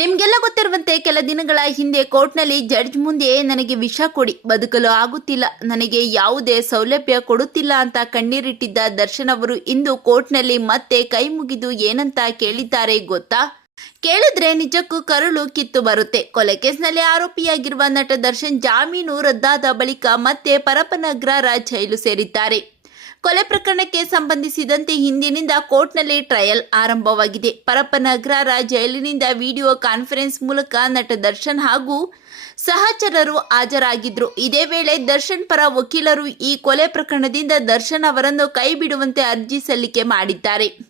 ನಿಮ್ಗೆಲ್ಲ ಗೊತ್ತಿರುವಂತೆ ಕೆಲ ದಿನಗಳ ಹಿಂದೆ ಕೋರ್ಟ್ನಲ್ಲಿ ಜಡ್ಜ್ ಮುಂದೆ ನನಗೆ ವಿಷ ಕೊಡಿ, ಬದುಕಲು ಆಗುತ್ತಿಲ್ಲ, ನನಗೆ ಯಾವುದೇ ಸೌಲಭ್ಯ ಕೊಡುತ್ತಿಲ್ಲ ಅಂತ ಕಣ್ಣೀರಿಟ್ಟಿದ್ದ ದರ್ಶನ್ ಅವರು ಇಂದು ಕೋರ್ಟ್ನಲ್ಲಿ ಮತ್ತೆ ಕೈ ಮುಗಿದು ಏನಂತ ಕೇಳಿದ್ದಾರೆ ಗೊತ್ತಾ? ಕೇಳಿದ್ರೆ ನಿಜಕ್ಕೂ ಕರುಳು ಕಿತ್ತು ಬರುತ್ತೆ. ಕೊಲೆ ಕೇಸ್ನಲ್ಲಿ ಆರೋಪಿಯಾಗಿರುವ ನಟ ದರ್ಶನ್ ಜಾಮೀನು ರದ್ದಾದ ಬಳಿಕ ಮತ್ತೆ ಪರಪನಗ್ರರ ಜೈಲು ಸೇರಿದ್ದಾರೆ. ಕೊಲೆ ಪ್ರಕರಣಕ್ಕೆ ಸಂಬಂಧಿಸಿದಂತೆ ಹಿಂದಿನಿಂದ ಕೋರ್ಟ್ನಲ್ಲಿ ಟ್ರಯಲ್ ಆರಂಭವಾಗಿದೆ. ಪರಪ್ಪನಗ್ರರ ಜೈಲಿನಿಂದ ವಿಡಿಯೋ ಕಾನ್ಫರೆನ್ಸ್ ಮೂಲಕ ನಟ ದರ್ಶನ್ ಹಾಗೂ ಸಹಚರರು ಹಾಜರಾಗಿದ್ರು. ಇದೇ ವೇಳೆ ದರ್ಶನ್ ಪರ ವಕೀಲರು ಈ ಕೊಲೆ ಪ್ರಕರಣದಿಂದ ದರ್ಶನ್ ಅವರನ್ನು ಕೈ ಬಿಡುವಂತೆ ಅರ್ಜಿ ಸಲ್ಲಿಕೆ ಮಾಡಿದ್ದಾರೆ.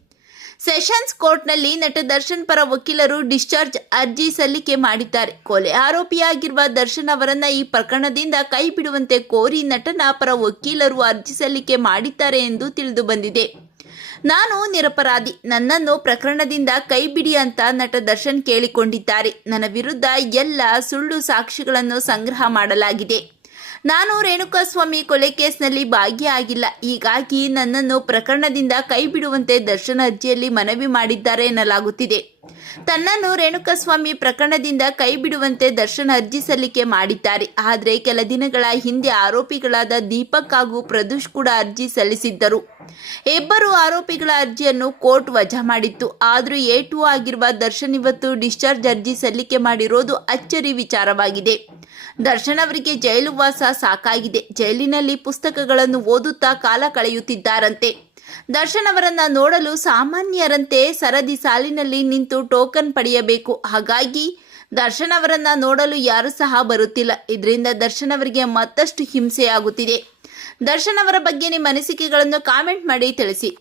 ಸೆಷನ್ಸ್ ಕೋರ್ಟ್ನಲ್ಲಿ ನಟ ದರ್ಶನ್ ಪರ ವಕೀಲರು ಡಿಸ್ಚಾರ್ಜ್ ಅರ್ಜಿ ಸಲ್ಲಿಕೆ ಮಾಡಿದ್ದಾರೆ. ಕೊಲೆ ಆರೋಪಿಯಾಗಿರುವ ದರ್ಶನ್ ಅವರನ್ನ ಈ ಪ್ರಕರಣದಿಂದ ಕೈ ಬಿಡುವಂತೆ ಕೋರಿ ನಟನ ಪರ ವಕೀಲರು ಅರ್ಜಿ ಸಲ್ಲಿಕೆ ಮಾಡಿದ್ದಾರೆ ಎಂದು ತಿಳಿದು ಬಂದಿದೆ. ನಾನು ನಿರಪರಾಧಿ. ನನ್ನನ್ನು ಪ್ರಕರಣದಿಂದ ಕೈ ಬಿಡಿ ಅಂತ ನಟ ದರ್ಶನ್ ಕೇಳಿಕೊಂಡಿದ್ದಾರೆ. ನನ್ನ ವಿರುದ್ಧ ಎಲ್ಲ ಸುಳ್ಳು ಸಾಕ್ಷಿಗಳನ್ನು ಸಂಗ್ರಹ ಮಾಡಲಾಗಿದೆ. ನಾನು ರೇಣುಕಾಸ್ವಾಮಿ ಕೊಲೆ ಕೇಸ್ನಲ್ಲಿ ಭಾಗಿಯಾಗಿಲ್ಲ ಹೀಗಾಗಿ ನನ್ನನ್ನು ಪ್ರಕರಣದಿಂದ ಕೈಬಿಡುವಂತೆ ದರ್ಶನ ಅರ್ಜಿಯಲ್ಲಿ ಮನವಿ ಮಾಡಿದ್ದಾರೆ ಎನ್ನಲಾಗುತ್ತಿದೆ. ತನ್ನನ್ನು ರೇಣುಕಸ್ವಾಮಿ ಪ್ರಕರಣದಿಂದ ಕೈ ಬಿಡುವಂತೆ ದರ್ಶನ್ ಅರ್ಜಿ ಸಲ್ಲಿಕೆ ಮಾಡಿದ್ದಾರೆ. ಆದರೆ ಕೆಲ ದಿನಗಳ ಹಿಂದೆ ಆರೋಪಿಗಳಾದ ದೀಪಕ್ ಹಾಗೂ ಪ್ರದೂಷ್ ಕೂಡ ಅರ್ಜಿ ಸಲ್ಲಿಸಿದ್ದರು. ಇಬ್ಬರು ಆರೋಪಿಗಳ ಅರ್ಜಿಯನ್ನು ಕೋರ್ಟ್ ವಜಾ ಮಾಡಿತ್ತು. ಆದರೂ ಎ ಟು ಆಗಿರುವ ದರ್ಶನ್ ಇವತ್ತು ಡಿಸ್ಚಾರ್ಜ್ ಅರ್ಜಿ ಸಲ್ಲಿಕೆ ಮಾಡಿರೋದು ಅಚ್ಚರಿ ವಿಚಾರವಾಗಿದೆ. ದರ್ಶನ್ ಅವರಿಗೆ ಜೈಲು ವಾಸ ಸಾಕಾಗಿದೆ. ಜೈಲಿನಲ್ಲಿ ಪುಸ್ತಕಗಳನ್ನು ಓದುತ್ತಾ ಕಾಲ ಕಳೆಯುತ್ತಿದ್ದಾರಂತೆ. ದರ್ಶನ್ ಅವರನ್ನ ನೋಡಲು ಸಾಮಾನ್ಯರಂತೆ ಸರದಿ ಸಾಲಿನಲ್ಲಿ ನಿಂತು ಟೋಕನ್ ಪಡೆಯಬೇಕು. ಹಾಗಾಗಿ ದರ್ಶನ್ ಅವರನ್ನ ನೋಡಲು ಯಾರು ಸಹ ಬರುತ್ತಿಲ್ಲ. ಇದರಿಂದ ದರ್ಶನ್ ಅವರಿಗೆ ಮತ್ತಷ್ಟು ಹಿಂಸೆಯಾಗುತ್ತಿದೆ. ದರ್ಶನ್ ಅವರ ಬಗ್ಗೆ ನಿಮ್ಮ ಅನಿಸಿಕೆಗಳನ್ನು ಕಾಮೆಂಟ್ ಮಾಡಿ ತಿಳಿಸಿ.